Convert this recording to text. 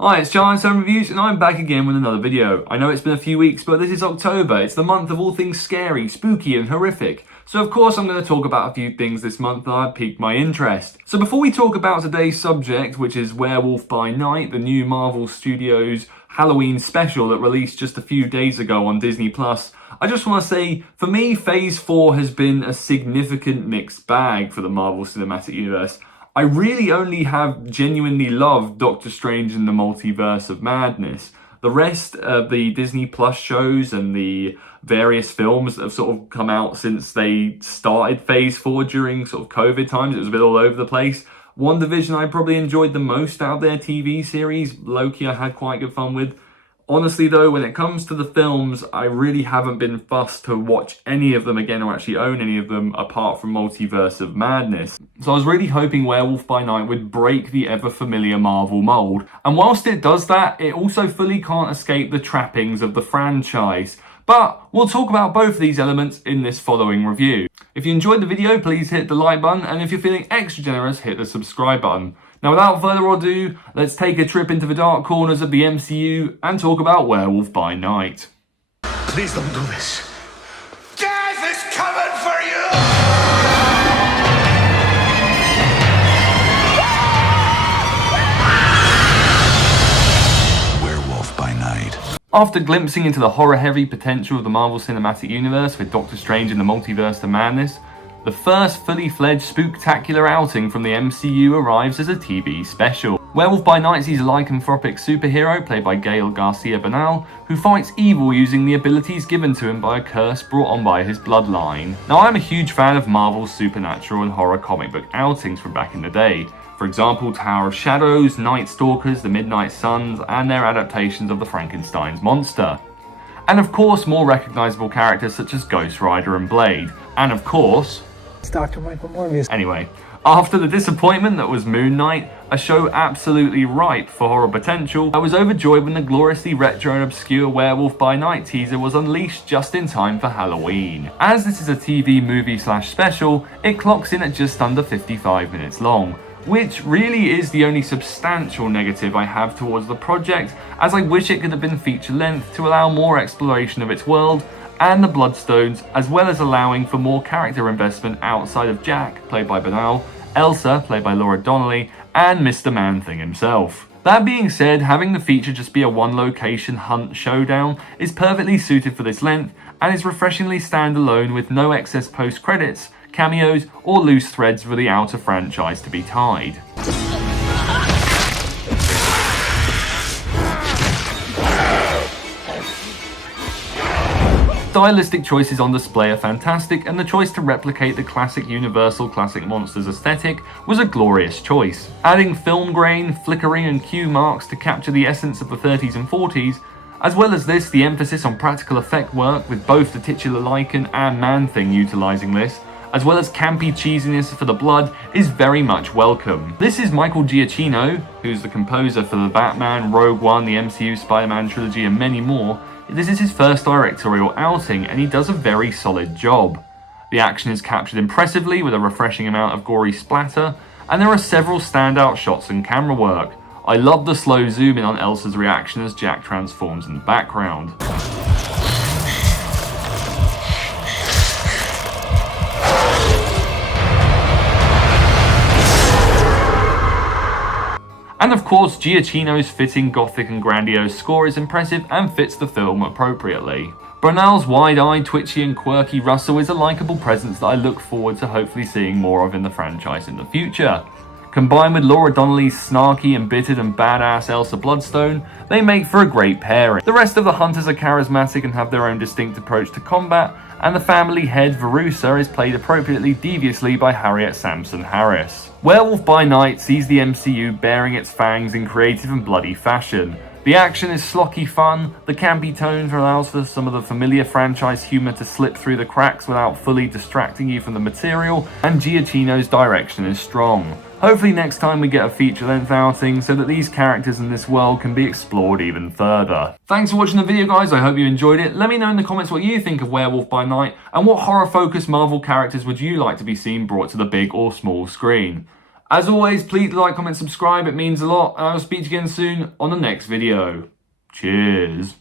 Hi, it's Giants Home Reviews, and I'm back again with another video. I know it's been a few weeks, but this is October. It's the month of all things scary, spooky, and horrific. So of course I'm going to talk about a few things this month that have piqued my interest. So before we talk about today's subject, which is Werewolf by Night, the new Marvel Studios Halloween special that released just a few days ago on Disney+, I just want to say, for me, Phase 4 has been a significant mixed bag for the Marvel Cinematic Universe. I really only have genuinely loved Doctor Strange in the Multiverse of Madness. The rest of the Disney Plus shows and the various films that have sort of come out since they started Phase 4 during sort of COVID times, it was a bit all over the place. WandaVision I probably enjoyed the most out of their TV series. Loki I had quite good fun with. Honestly though, when it comes to the films, I really haven't been fussed to watch any of them again or actually own any of them apart from Multiverse of Madness. So I was really hoping Werewolf by Night would break the ever familiar Marvel mold. And whilst it does that, it also fully can't escape the trappings of the franchise. But we'll talk about both of these elements in this following review. If you enjoyed the video, please hit the like button, and if you're feeling extra generous, hit the subscribe button. Now, without further ado, let's take a trip into the dark corners of the MCU and talk about Werewolf by Night. Please don't do this. Death is coming for you! Werewolf by Night. After glimpsing into the horror-heavy potential of the Marvel Cinematic Universe with Doctor Strange in the Multiverse of Madness, the first fully-fledged spooktacular outing from the MCU arrives as a TV special. Werewolf by Night sees a lycanthropic superhero played by Gael Garcia Bernal, who fights evil using the abilities given to him by a curse brought on by his bloodline. Now, I'm a huge fan of Marvel's supernatural and horror comic book outings from back in the day. For example, Tower of Shadows, Night Stalkers, The Midnight Suns, and their adaptations of the Frankenstein's monster. And of course, more recognisable characters such as Ghost Rider and Blade. And of course, it's Dr. Michael Morbius. Anyway, after the disappointment that was Moon Knight, a show absolutely ripe for horror potential, I was overjoyed when the gloriously retro and obscure Werewolf by Night teaser was unleashed just in time for Halloween. As this is a TV movie/special, it clocks in at just under 55 minutes long, which really is the only substantial negative I have towards the project, as I wish it could have been feature length to allow more exploration of its world and the Bloodstones, as well as allowing for more character investment outside of Jack, played by Bernal, Elsa, played by Laura Donnelly, and Mr. Man-Thing himself. That being said, having the feature just be a one-location hunt showdown is perfectly suited for this length, and is refreshingly standalone with no excess post-credits, cameos, or loose threads for the outer franchise to be tied. Stylistic choices on display are fantastic, and the choice to replicate the classic Universal Classic Monsters aesthetic was a glorious choice. Adding film grain, flickering, and cue marks to capture the essence of the 30s and 40s, as well as this, the emphasis on practical effect work with both the titular Lycan and Man-Thing utilising this, as well as campy cheesiness for the blood, is very much welcome. This is Michael Giacchino, who's the composer for the Batman, Rogue One, the MCU Spider-Man trilogy, and many more. This is his first directorial outing, and he does a very solid job. The action is captured impressively with a refreshing amount of gory splatter, and there are several standout shots and camera work. I love the slow zoom in on Elsa's reaction as Jack transforms in the background. And of course, Giacchino's fitting gothic and grandiose score is impressive and fits the film appropriately. Bernal's wide-eyed, twitchy and quirky Russell is a likeable presence that I look forward to hopefully seeing more of in the franchise in the future. Combined with Laura Donnelly's snarky, embittered and badass Elsa Bloodstone, they make for a great pairing. The rest of the hunters are charismatic and have their own distinct approach to combat, and the family head Verussa is played appropriately deviously by Harriet Sansom Harris. Werewolf by Night sees the MCU bearing its fangs in creative and bloody fashion. The action is slocky fun, the campy tones allows for some of the familiar franchise humour to slip through the cracks without fully distracting you from the material, and Giacchino's direction is strong. Hopefully next time we get a feature-length outing so that these characters in this world can be explored even further. Thanks for watching the video, guys. I hope you enjoyed it. Let me know in the comments what you think of Werewolf by Night, and what horror-focused Marvel characters would you like to be seen brought to the big or small screen. As always, please like, comment, subscribe, it means a lot, and I'll speak to you again soon on the next video. Cheers.